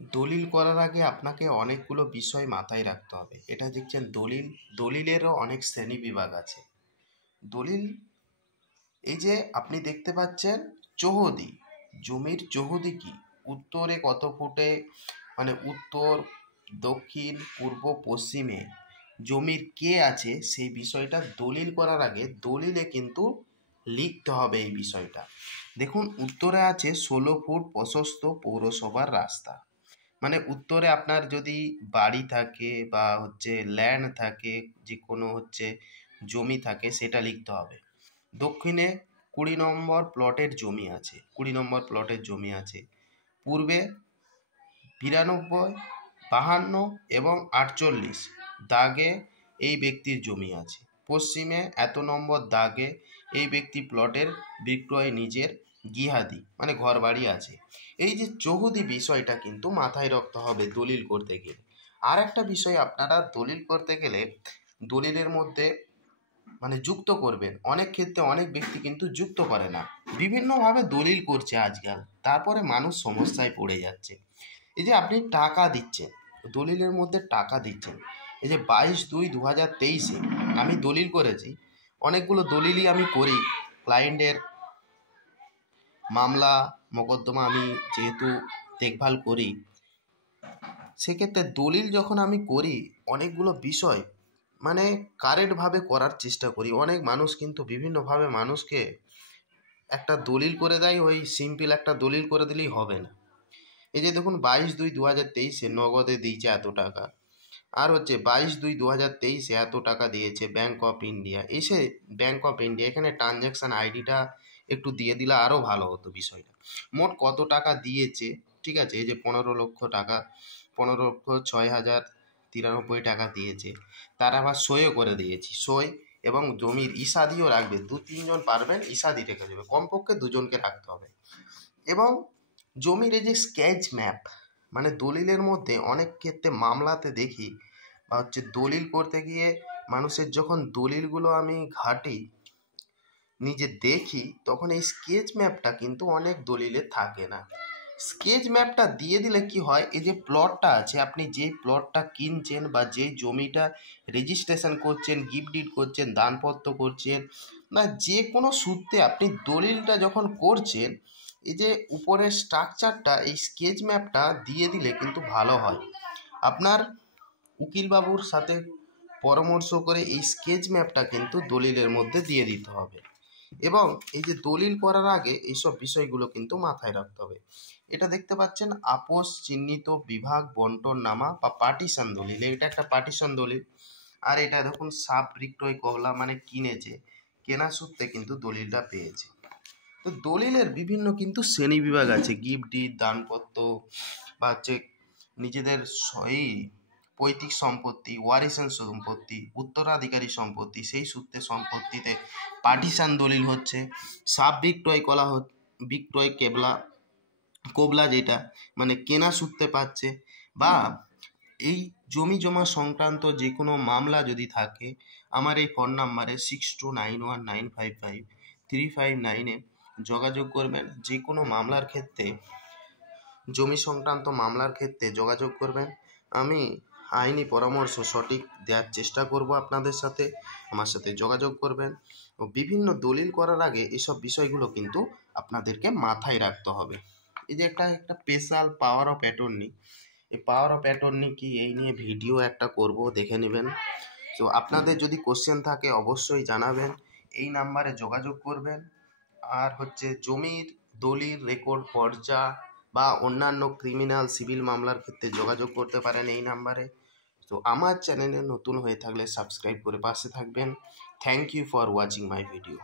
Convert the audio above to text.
দলিল করার আগে আপনাকে অনেকগুলো বিষয় মাথায় রাখতে হবে। এটা দেখছেন দলিল, দলিলেরও অনেক শ্রেণী বিভাগ আছে। দলিল, এই যে আপনি দেখতে পাচ্ছেন চৌহদি, জমির চৌহদি কি, উত্তরে কত ফুটে, মানে উত্তর, দক্ষিণ, পূর্ব, পশ্চিমে জমির কে আছে, সেই বিষয়টা দলিল করার আগে দলিলে কিন্তু লিখতে হবে এই বিষয়টা। দেখুন উত্তরে আছে 16 ফুট প্রশস্ত পৌরসভার রাস্তা, মানে উত্তরে আপনার যদি বাড়ি থাকে বা হচ্ছে ল্যান্ড থাকে, যে কোনো হচ্ছে জমি থাকে, সেটা লিখতে হবে। দক্ষিণে 20 নম্বর প্লটের জমি আছে, 20 নম্বর প্লটের জমি আছে। পূর্বে 92, 52 এবং 48 দাগে এই ব্যক্তির জমি আছে। পশ্চিমে এত নম্বর দাগে এই ব্যক্তি প্লটের বিক্রয় নিজের গৃহাদি, মানে ঘর বাড়ি আছে। এই যে চৌহদি বিষয়টা কিন্তু মাথায় রাখতে হবে দলিল করতে গেলে। আর একটা বিষয়, আপনারা দলিল করতে গেলে দলিলের মধ্যে মানে যুক্ত করবেন। অনেক ক্ষেত্রে অনেক ব্যক্তি কিন্তু যুক্ত করে না, বিভিন্নভাবে দলিল করছে আজকাল, তারপরে মানুষ সমস্যায় পড়ে যাচ্ছে। এই যে আপনি টাকা দিচ্ছেন, দলিলের মধ্যে টাকা দিচ্ছেন, এই যে 22/2/2023 আমি দলিল করেছি, অনেকগুলো দলিলই আমি করি ক্লায়েন্টের মামলা মোকদ্দমা আমি যেহেতু দেখভাল করি, সেক্ষেত্রে দলিল যখন আমি করি অনেকগুলো বিষয় মানে কারেক্টভাবে করার চেষ্টা করি। অনেক মানুষ কিন্তু বিভিন্নভাবে মানুষকে একটা দলিল করে দেয়, ওই সিম্পল একটা দলিল করে দিলেই হবে না। এই যে দেখুন 22/2/2023 নগদে দিয়েছে এত টাকা, আর হচ্ছে 22/2/2023 এত টাকা দিয়েছে ব্যাঙ্ক অফ ইন্ডিয়া, এসে ব্যাঙ্ক অফ ইন্ডিয়া এখানে ট্রানজ্যাকশান আইডিটা একটু দিয়ে দিলে আরও ভালো হতো বিষয়টা। মোট কত টাকা দিয়েছে, ঠিক আছে, এই যে 15 লক্ষ টাকা, 15,06,093 টাকা দিয়েছে, তার আবার সইও করে দিয়েছি, সই এবং জমির ইসাদিও রাখবে। 2-3 জন পারবেন ইসাদি রেখে দেবে, কমপক্ষে 2 জনকে রাখতে হবে। এবং জমির এই যে স্কেচ ম্যাপ, মানে দলিলের মধ্যে অনেক ক্ষেত্রে মামলাতে দেখি বা হচ্ছে দলিল করতে গিয়ে মানুষের যখন দলিলগুলো আমি ঘাঁটি, নিজে দেখি, তখন এই স্কেচ ম্যাপটা কিন্তু অনেক দলিলে থাকে না। স্কেচ ম্যাপটা দিয়ে দিলে কি হয়, এই যে প্লটটা আছে, আপনি যেই প্লটটা কিনছেন বা যেই জমিটা রেজিস্ট্রেশন করছেন, গিফট ডিড করছেন, দানপত্র করছেন, না যে কোনো সূত্রে আপনি দলিলটা যখন করছেন, এই যে উপরের স্ট্রাকচারটা এই স্কেচ ম্যাপটা দিয়ে দিলে কিন্তু ভালো হয়। আপনার উকিলবাবুর সাথে পরামর্শ করে এই স্কেচ ম্যাপটা কিন্তু দলিলের মধ্যে দিয়ে দিতে হবে। এবং এই যে দলিল করার আগে এইসব বিষয়গুলো কিন্তু মাথায় রাখতে হবে। এটা দেখতে পাচ্ছেন আপোষ চিহ্নিত বিভাগ বন্টন নামা বা পার্টিশন দলিল, এটা একটা পার্টিশন দলিল। আর এটা দেখুন সাব বিক্রয় কবলা, মানে কিনেছে, কেনা সূত্রে কিন্তু দলিলটা পেয়েছে। তো দলিলের বিভিন্ন কিন্তু শ্রেণী বিভাগ আছে, গিফট ডিড, দানপত্র বা হচ্ছে নিজেদের সই পৈতৃক সম্পত্তি, ওয়ারিশান সম্পত্তি, উত্তরাধিকারী সম্পত্তি, সেই সূত্রে সম্পত্তিতে পার্টিশন দলিল হচ্ছে। সাব বিক্রয় কলা বিক্রয় কবলা যেটা মানে কেনা সূত্রে পাচ্ছে, বা এই জমি জমা সংক্রান্ত যে কোনো মামলা যদি থাকে, আমার এই ফোন নাম্বারে 6291955359 যোগাযোগ করবেন। যে কোনো মামলার ক্ষেত্রে, জমি সংক্রান্ত মামলার ক্ষেত্রে যোগাযোগ করবেন, আমি আইনি পরামর্শ সঠিক দেওয়ার চেষ্টা করব আপনাদের সাথে। আমার সাথে যোগাযোগ করবেন। ও বিভিন্ন দলিল করার আগে এসব বিষয়গুলো কিন্তু আপনাদেরকে মাথায় রাখতে হবে। এই যে একটা স্পেশাল পাওয়ার অফ অ্যাটর্নি, এই পাওয়ার অফ অ্যাটর্নি কি, এই নিয়ে ভিডিও একটা করব, দেখে নেবেন। তো আপনাদের যদি কোশ্চেন থাকে অবশ্যই জানাবেন, এই নাম্বারে যোগাযোগ করবেন। আর হচ্ছে জমির দলিল রেকর্ড পর্চা বা অন্যান্য ক্রিমিনাল সিভিল মামলার ক্ষেত্রে যোগাযোগ করতে পারেন এই নাম্বারে। তো আমার চ্যানেলে নতুন হয়ে থাকলে সাবস্ক্রাইব করে পাশে থাকবেন। Thank you for watching my video.